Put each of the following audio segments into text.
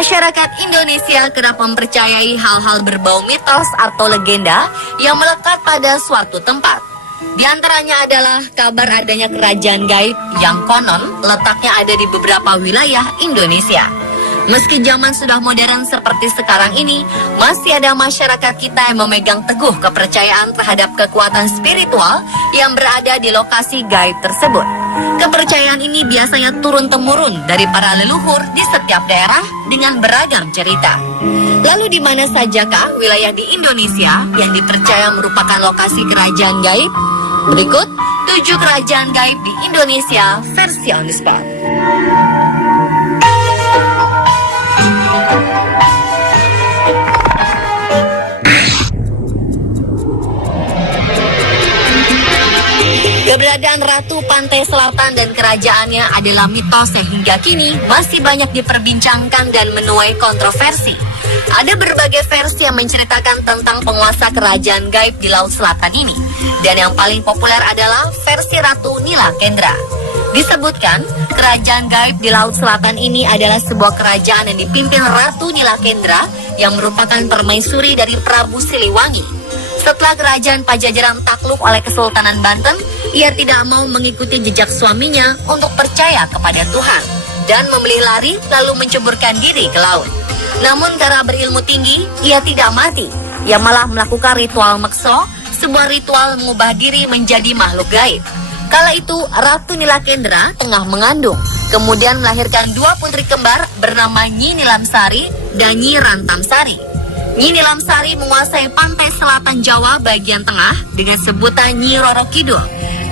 Masyarakat Indonesia kerap mempercayai hal-hal berbau mitos atau legenda yang melekat pada suatu tempat. Di antaranya adalah kabar adanya kerajaan gaib yang konon letaknya ada di beberapa wilayah Indonesia. Meski zaman sudah modern seperti sekarang ini, masih ada masyarakat kita yang memegang teguh kepercayaan terhadap kekuatan spiritual yang berada di lokasi gaib tersebut. Kepercayaan ini biasanya turun-temurun dari para leluhur di setiap daerah dengan beragam cerita. Lalu di mana sajakah wilayah di Indonesia yang dipercaya merupakan lokasi kerajaan gaib? Berikut 7 kerajaan gaib di Indonesia versi on the spot. Keberadaan Ratu Pantai Selatan dan kerajaannya adalah mitos yang hingga kini masih banyak diperbincangkan dan menuai kontroversi. Ada berbagai versi yang menceritakan tentang penguasa kerajaan gaib di Laut Selatan ini. Dan yang paling populer adalah versi Ratu Nila Kendra. Disebutkan, kerajaan gaib di Laut Selatan ini adalah sebuah kerajaan yang dipimpin Ratu Nila Kendra yang merupakan permaisuri dari Prabu Siliwangi. Setelah kerajaan Pajajaran takluk oleh Kesultanan Banten, ia tidak mau mengikuti jejak suaminya untuk percaya kepada Tuhan dan memilih lari lalu menceburkan diri ke laut. Namun karena berilmu tinggi, ia tidak mati. Ia malah melakukan ritual mekso, sebuah ritual mengubah diri menjadi makhluk gaib. Kala itu, Ratu Nila Kendra tengah mengandung, kemudian melahirkan 2 putri kembar bernama Nyi Nilamsari dan Nyi Rantamsari. Nyi Nilamsari menguasai pantai selatan Jawa bagian tengah dengan sebutan Nyi Roro Kidul,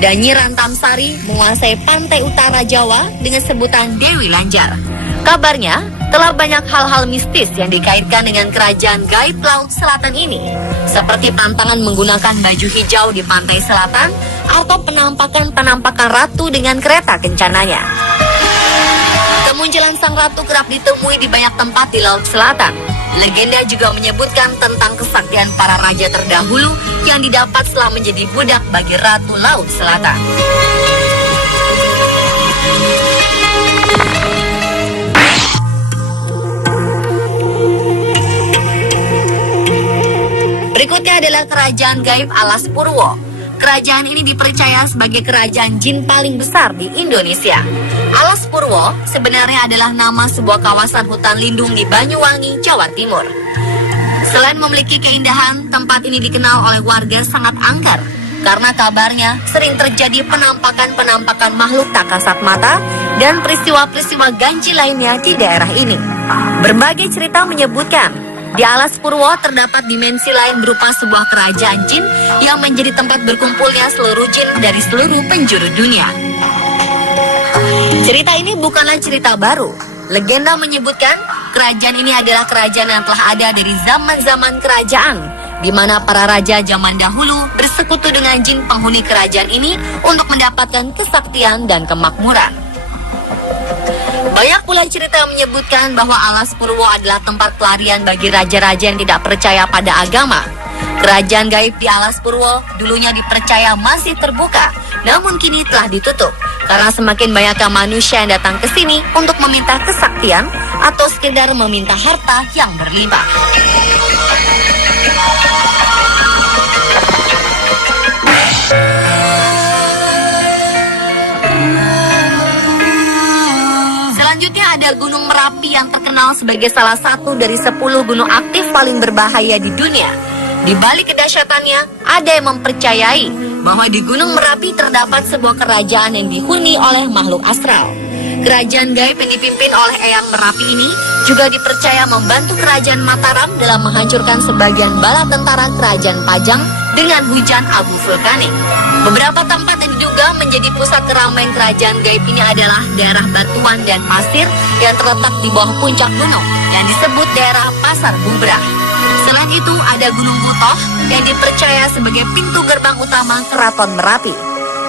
dan Nyi Rantamsari menguasai pantai utara Jawa dengan sebutan Dewi Lanjar. Kabarnya, telah banyak hal-hal mistis yang dikaitkan dengan kerajaan gaib Laut Selatan ini, seperti pantangan menggunakan baju hijau di pantai selatan atau penampakan ratu dengan kereta kencananya. Kemunculan sang ratu kerap ditemui di banyak tempat di Laut Selatan. Legenda juga menyebutkan tentang kesaktian para raja terdahulu yang didapat setelah menjadi budak bagi Ratu Laut Selatan. Berikutnya adalah kerajaan gaib Alas Purwo. Kerajaan ini dipercaya sebagai kerajaan jin paling besar di Indonesia. Alas Purwo sebenarnya adalah nama sebuah kawasan hutan lindung di Banyuwangi, Jawa Timur. Selain memiliki keindahan, tempat ini dikenal oleh warga sangat angker karena kabarnya sering terjadi penampakan makhluk tak kasat mata dan peristiwa-peristiwa ganjil lainnya di daerah ini. Berbagai cerita menyebutkan di Alas Purwo terdapat dimensi lain berupa sebuah kerajaan jin yang menjadi tempat berkumpulnya seluruh jin dari seluruh penjuru dunia. Cerita ini bukanlah cerita baru. Legenda menyebutkan kerajaan ini adalah kerajaan yang telah ada dari zaman-zaman kerajaan, di mana para raja zaman dahulu bersekutu dengan jin penghuni kerajaan ini untuk mendapatkan kesaktian dan kemakmuran. Banyak pula cerita menyebutkan bahwa Alas Purwo adalah tempat pelarian bagi raja-raja yang tidak percaya pada agama. Kerajaan gaib di Alas Purwo dulunya dipercaya masih terbuka, namun kini telah ditutup karena semakin banyaknya manusia yang datang ke sini untuk meminta kesaktian atau sekedar meminta harta yang berlimpah. Selanjutnya ada Gunung Merapi yang terkenal sebagai salah satu dari 10 gunung aktif paling berbahaya di dunia. Di balik kedahsyatannya, ada yang mempercayai bahwa di Gunung Merapi terdapat sebuah kerajaan yang dihuni oleh makhluk astral. Kerajaan gaib yang dipimpin oleh Eyang Merapi ini juga dipercaya membantu kerajaan Mataram dalam menghancurkan sebagian bala tentara kerajaan Pajang dengan hujan abu vulkanik. Beberapa tempat yang diduga menjadi pusat keramaian kerajaan gaib ini adalah daerah batuan dan pasir yang terletak di bawah puncak gunung yang disebut daerah Pasar Bumbrah. Selain itu ada Gunung Butoh yang dipercaya sebagai pintu gerbang utama Keraton Merapi.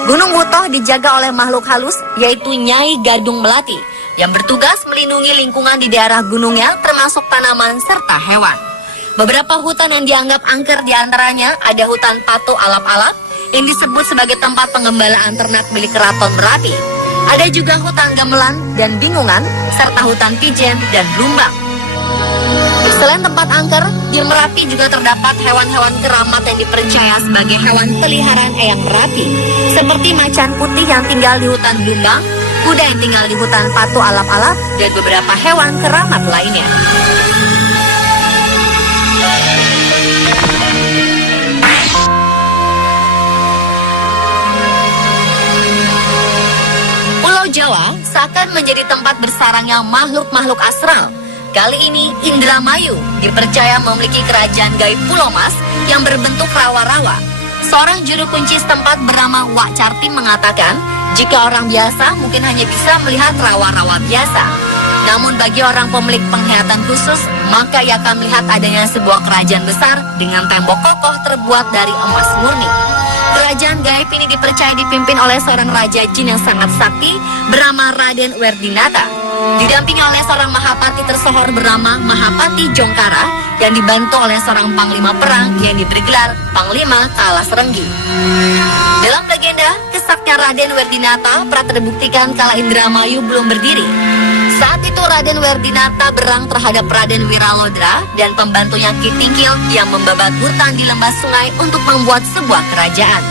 Gunung Butoh dijaga oleh makhluk halus yaitu Nyai Gadung Melati yang bertugas melindungi lingkungan di daerah gunungnya termasuk tanaman serta hewan. Beberapa hutan yang dianggap angker diantaranya ada hutan Pato Alap-Alap yang disebut sebagai tempat pengembalaan ternak milik Keraton Merapi. Ada juga hutan Gamelan dan Bingungan serta hutan Pijen dan Blumbang. Selain tempat angker, di Merapi juga terdapat hewan-hewan keramat yang dipercaya sebagai hewan peliharaan Eyang Merapi, seperti macan putih yang tinggal di hutan Blumbang, kuda yang tinggal di hutan Patu Alap-Alap, dan beberapa hewan keramat lainnya. Pulau Jawa seakan menjadi tempat bersarangnya makhluk-makhluk astral. Kali ini Indramayu dipercaya memiliki kerajaan gaib Pulau Mas yang berbentuk rawa-rawa. Seorang juru kunci setempat bernama Wak Cartim mengatakan, jika orang biasa mungkin hanya bisa melihat rawa-rawa biasa. Namun bagi orang pemilik penglihatan khusus, maka ia akan melihat adanya sebuah kerajaan besar dengan tembok kokoh terbuat dari emas murni. Kerajaan gaib ini dipercaya dipimpin oleh seorang raja jin yang sangat sakti bernama Raden Werdinata. Didampingi oleh seorang Mahapati tersohor bernama Mahapati Jongkara yang dibantu oleh seorang panglima perang yang diberi gelar Panglima Kalas Renggi. Dalam legenda, kesaktian Raden Werdinata pernah terbuktikan kala Indramayu belum berdiri. Saat itu Raden Werdinata berang terhadap Raden Wiralodra dan pembantunya Ki Tingkil yang membabat hutan di lembah sungai untuk membuat sebuah kerajaan.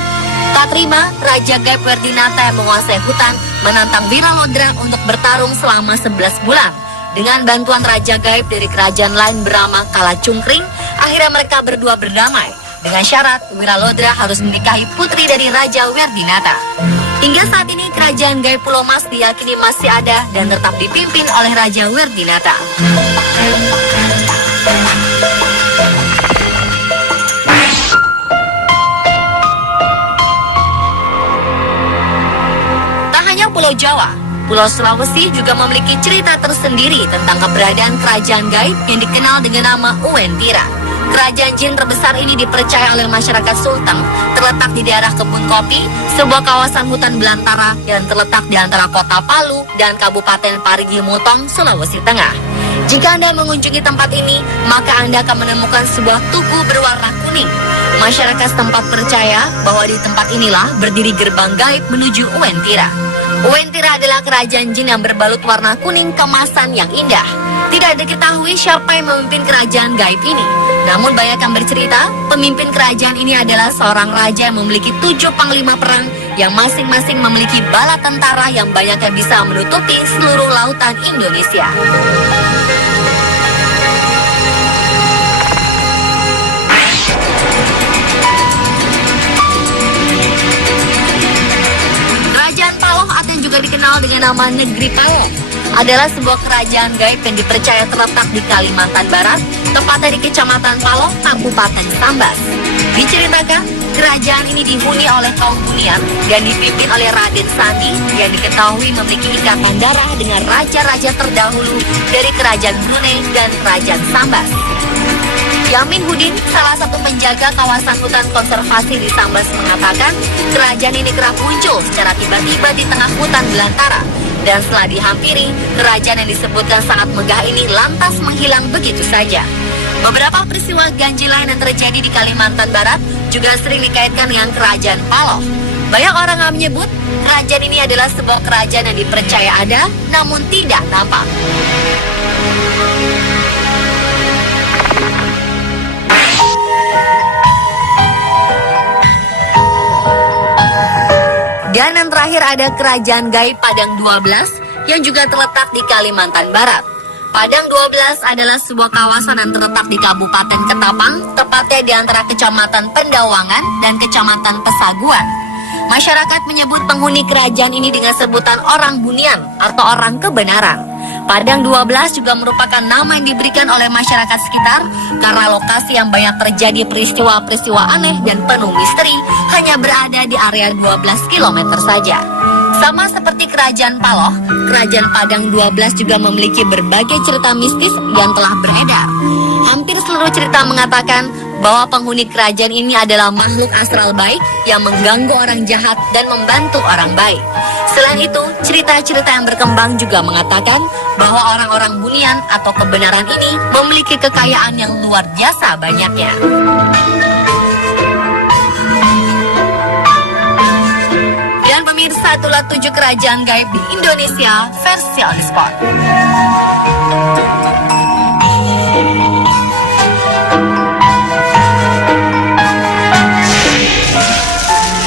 Tak terima, Raja Gaib Werdinata yang menguasai hutan menantang Wiralodra untuk bertarung selama 11 bulan. Dengan bantuan Raja Gaib dari kerajaan lain bernama Kalacungkring, akhirnya mereka berdua berdamai. Dengan syarat, Wiralodra harus menikahi putri dari Raja Werdinata. Hingga saat ini, kerajaan gaib Pulau Mas diyakini masih ada dan tetap dipimpin oleh Raja Werdinata. Pulau Jawa, Pulau Sulawesi juga memiliki cerita tersendiri tentang keberadaan kerajaan gaib yang dikenal dengan nama Uwentira. Kerajaan jin terbesar ini dipercaya oleh masyarakat Sulteng, terletak di daerah Kebun Kopi, sebuah kawasan hutan belantara yang terletak di antara kota Palu dan Kabupaten Parigi Mutong, Sulawesi Tengah. Jika Anda mengunjungi tempat ini, maka Anda akan menemukan sebuah tugu berwarna kuning. Masyarakat setempat percaya bahwa di tempat inilah berdiri gerbang gaib menuju Uwentira. Uwentira adalah kerajaan jin yang berbalut warna kuning kemasan yang indah. Tidak diketahui siapa yang memimpin kerajaan gaib ini. Namun banyak yang bercerita, pemimpin kerajaan ini adalah seorang raja yang memiliki 7 panglima perang yang masing-masing memiliki bala tentara yang banyak yang bisa menutupi seluruh lautan Indonesia. Juga dikenal dengan nama Negeri Paloh, adalah sebuah kerajaan gaib yang dipercaya terletak di Kalimantan Barat, tepatnya di Kecamatan Paloh, Kabupaten Sambas. Diceritakan, kerajaan ini dihuni oleh kaum Bunian dan dipimpin oleh Raden Sandi yang diketahui memiliki ikatan darah dengan raja-raja terdahulu dari kerajaan Brunei dan kerajaan Sambas. Yamin Hudin, salah satu penjaga kawasan hutan konservasi di Sambas mengatakan, kerajaan ini kerap muncul secara tiba-tiba di tengah hutan belantara. Dan setelah dihampiri, kerajaan yang disebutkan sangat megah ini lantas menghilang begitu saja. Beberapa peristiwa ganjilan yang terjadi di Kalimantan Barat juga sering dikaitkan dengan kerajaan Paloh. Banyak orang yang menyebut kerajaan ini adalah sebuah kerajaan yang dipercaya ada, namun tidak nampak. Dan yang terakhir ada kerajaan gaib Padang 12 yang juga terletak di Kalimantan Barat. Padang 12 adalah sebuah kawasan yang terletak di Kabupaten Ketapang, tepatnya di antara Kecamatan Pendawangan dan Kecamatan Pesaguan. Masyarakat menyebut penghuni kerajaan ini dengan sebutan orang Bunian atau orang kebenaran. Padang 12 juga merupakan nama yang diberikan oleh masyarakat sekitar karena lokasi yang banyak terjadi peristiwa-peristiwa aneh dan penuh misteri hanya berada di area 12 km saja. Sama seperti kerajaan Paloh, kerajaan Padang 12 juga memiliki berbagai cerita mistis yang telah beredar. Hampir seluruh cerita mengatakan bahwa penghuni kerajaan ini adalah makhluk astral baik yang mengganggu orang jahat dan membantu orang baik. Selain itu, cerita-cerita yang berkembang juga mengatakan bahwa orang-orang Bunian atau kebenaran ini memiliki kekayaan yang luar biasa banyaknya. Dan pemirsa, itulah 7 kerajaan gaib di Indonesia versi On The Spot.